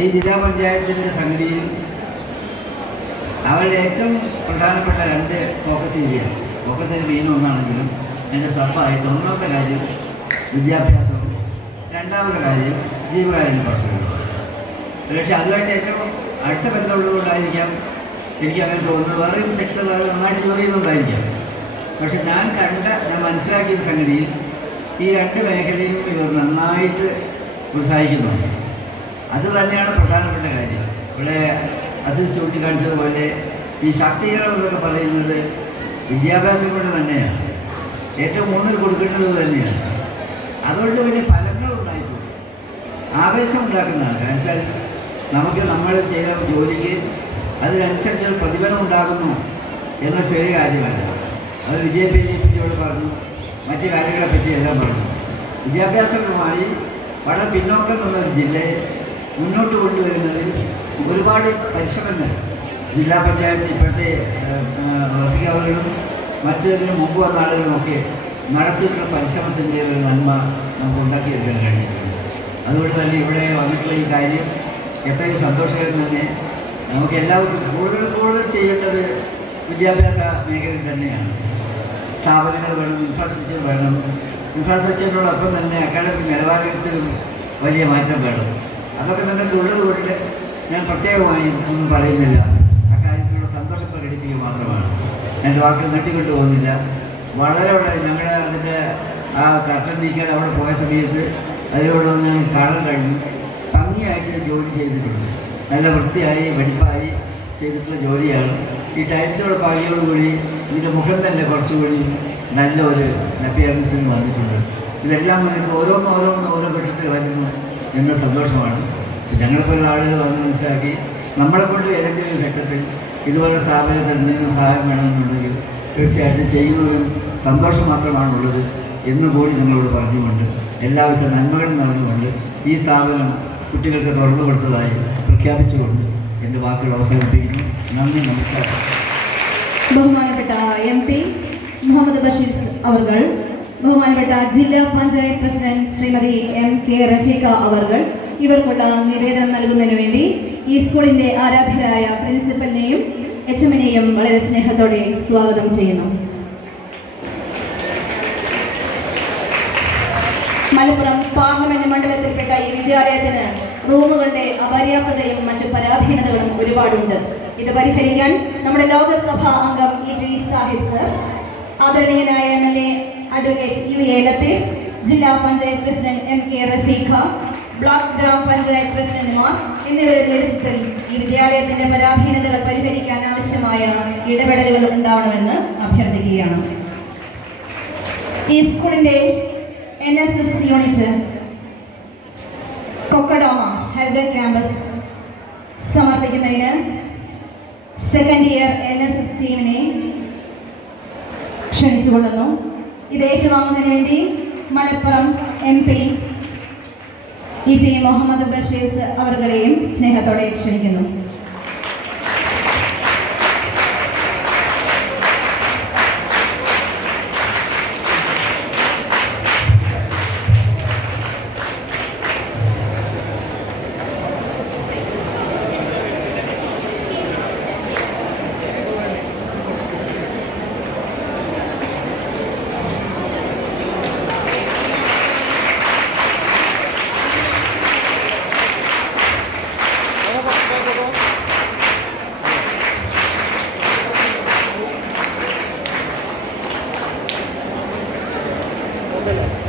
ഈ ജില്ലാ പഞ്ചായത്തിൻ്റെ സംഗതിയിൽ അവരുടെ ഏറ്റവും പ്രധാനപ്പെട്ട 2 ഫോക്കസ് മെയിൻ ഒന്നാണെങ്കിലും എൻ്റെ സബ്ബായിട്ട് ഒന്നാമത്തെ കാര്യം വിദ്യാഭ്യാസവും, രണ്ടാമത്തെ കാര്യം ജീവകാരുണ്യ പ്രവർത്തനങ്ങളും. പക്ഷേ അതുമായിട്ട് ഏറ്റവും അടുത്ത ബന്ധമുള്ളതുകൊണ്ടായിരിക്കാം എനിക്ക് അങ്ങനെ തോന്നുന്നത്. വേറൊരു സെക്ടർ നന്നായിട്ട് ജോലി ചെയ്യുന്നുണ്ടായിരിക്കാം. പക്ഷെ ഞാൻ മനസ്സിലാക്കിയ സംഗതിയിൽ ഈ 2 മേഖലയും ഇവർ നന്നായിട്ട് പ്രോത്സാഹിക്കുന്നുണ്ട്. അത് തന്നെയാണ് പ്രധാനപ്പെട്ട കാര്യം. ഇവിടെ അസിസ്റ്റ് ചൂണ്ടിക്കാണിച്ചതുപോലെ ഈ ശാക്തീകരണം എന്നൊക്കെ പറയുന്നത് വിദ്യാഭ്യാസം കൊണ്ട് തന്നെയാണ് ഏറ്റവും മുന്നിൽ കൊടുക്കേണ്ടത് തന്നെയാണ്. അതുകൊണ്ട് വലിയ ഫലങ്ങളുണ്ടായിട്ടുണ്ട്, ആവേശം ഉണ്ടാക്കുന്നതാണ്. കാരണം വെച്ചാൽ നമുക്ക് നമ്മൾ ചെയ്ത ജോലിക്ക് അതിനനുസരിച്ച് പ്രതിഫലം ഉണ്ടാകുന്നു എന്ന ചെറിയ കാര്യമല്ല. അത് വിജയപേരിയെപ്പറ്റിയോട് പറഞ്ഞു, മറ്റു കാര്യങ്ങളെപ്പറ്റി എല്ലാം പറഞ്ഞു. വിദ്യാഭ്യാസപരമായി വളരെ പിന്നോക്കം നിന്ന ഒരു ജില്ലയെ മുന്നോട്ട് കൊണ്ടുവരുന്നതിൽ ഒരുപാട് പരിശ്രമങ്ങൾ ജില്ലാ പഞ്ചായത്ത് ഇപ്പോഴത്തെ റഫീഖുകളും മറ്റതിന് മുമ്പ് വന്ന ആളുകളുമൊക്കെ നടത്തിയിട്ടുള്ള പരിശ്രമത്തിൻ്റെ ഒരു നന്മ നമുക്ക് ഉണ്ടാക്കിയെടുക്കാൻ കഴിഞ്ഞിട്ടുണ്ട്. അതുകൊണ്ട് തന്നെ ഇവിടെ വന്നിട്ടുള്ള ഈ കാര്യം എത്രയും സന്തോഷകരം തന്നെ. നമുക്ക് എല്ലാവർക്കും കൂടുതൽ ചെയ്യേണ്ടത് വിദ്യാഭ്യാസ മേഖലയിൽ തന്നെയാണ്. സ്ഥാപനങ്ങൾ വേണം, ഇൻഫ്രാസ്ട്രക്ചർ വേണം. ഇൻഫ്രാസ്ട്രക്ചറിനോടൊപ്പം തന്നെ അക്കാഡമിക് നിലവാരത്തിലും വലിയ മാറ്റം വേണം. അതൊക്കെ നമുക്ക് ഉള്ളത് കൊണ്ട് ഞാൻ പ്രത്യേകമായി ഒന്നും പറയുന്നില്ല. അക്കാര്യത്തിലുള്ള സന്തോഷം പ്രകടിപ്പിക്കുക മാത്രമാണ്. എൻ്റെ വാക്കുകൾ നീട്ടിക്കൊണ്ടു പോകുന്നില്ല. വളരെ ഞങ്ങളുടെ അതിൻ്റെ ആ കർട്ടൻ നീക്കാൻ അവിടെ പോയ സമയത്ത് അതിലൂടെ ഞാൻ കാണാൻ കഴിഞ്ഞു. ഭംഗിയായിട്ട് ജോലി ചെയ്തിട്ടുണ്ട്. നല്ല വൃത്തിയായി വെടിപ്പായി ചെയ്തിട്ടുള്ള ജോലിയാണ്. ഈ ടൈൽസുകളുടെ ഭാഗ്യയോടുകൂടി ഇതിൻ്റെ മുഖം തന്നെ കുറച്ചുകൂടി നല്ല ഒരു അപ്പിയറൻസിന് വന്നിട്ടുണ്ട്. ഇതെല്ലാം നിങ്ങൾക്ക് ഓരോ ഘട്ടത്തിൽ വരുന്നു എന്ന സന്തോഷമാണ്. ഞങ്ങളെപ്പോലുള്ള ആളുകൾ വന്ന് മനസ്സിലാക്കി നമ്മളെ കൊണ്ട് ഏതെങ്കിലും ഒരു ഘട്ടത്തിൽ ഇതുപോലെ സ്ഥാപനത്തിൽ എന്തെങ്കിലും സഹായം വേണമെന്നുണ്ടെങ്കിൽ തീർച്ചയായിട്ടും ചെയ്യുന്നതിലും സന്തോഷം മാത്രമാണുള്ളത് എന്നുകൂടി നിങ്ങളോട് പറഞ്ഞുകൊണ്ട് എല്ലാവിധ നന്മകളും നടന്നുകൊണ്ട് ഈ സ്ഥാപനം കുട്ടികൾക്ക് തുറന്നു കൊടുത്തതായി പ്രഖ്യാപിച്ചുകൊണ്ട് എൻ്റെ വാക്കുകൾ അവസാനിപ്പിക്കുന്നു. നന്ദി, നമസ്കാരം. ബഹുമാനപ്പെട്ട MP മുഹമ്മദ് ബഷീർ അവർ, ബഹുമാനപ്പെട്ട ജില്ലാ പഞ്ചായത്ത് പ്രസിഡന്റ് ശ്രീമതി MK റഫീഖ അവർ ഇവർക്കുള്ള നിവേദനം നൽകുന്നതിന് വേണ്ടി ഈ സ്കൂളിൻ്റെ ആരാധ്യരായ പ്രിൻസിപ്പലിനെയും HM-നെയും വളരെ സ്നേഹത്തോടെ സ്വാഗതം ചെയ്യുന്നു. മലപ്പുറം പാർലമെന്റ് മണ്ഡലത്തിൽപ്പെട്ട ഈ വിദ്യാലയത്തിന് റൂമുകളുടെ അപര്യാപ്തതയും മറ്റു പരാധീനതകളും ഒരുപാടുണ്ട്. ഇത് പരിഹരിക്കാൻ നമ്മുടെ ലോകസഭാ അംഗം ET സാഹിബ് സർ, ആദരണീയനായ MLA അഡ്വക്കേറ്റ് UA ലത്തീഫ്, ജില്ലാ panchayat president MK Rafeeqa, block grama panchayat പ്രസിഡന്റുമാർ എന്നിവരുടെ നേതൃത്വത്തിൽ ഈ വിദ്യാലയത്തിന്റെ പരാധീനതകൾ പരിഹരിക്കാൻ ആവശ്യമായ ഇടപെടലുകൾ ഉണ്ടാവണമെന്ന് അഭ്യർത്ഥിക്കുകയാണ്. ഈ സ്കൂളിന്റെ NSS യൂണിറ്റ് കൊക്കഡോമ ഹെൽത്ത് ക്യാമ്പസ് സമർപ്പിക്കുന്നതിന് സെക്കൻഡ് ഇയർ NSS ടീമിനെ ക്ഷണിച്ചുകൊള്ളുന്നു. ഇത് ഏറ്റുവാങ്ങുന്നതിന് വേണ്ടി മലപ്പുറം MP ET മുഹമ്മദ് ബഷീർ അവരുടെയും സ്നേഹത്തോടെ ക്ഷണിക്കുന്നു. Gracias.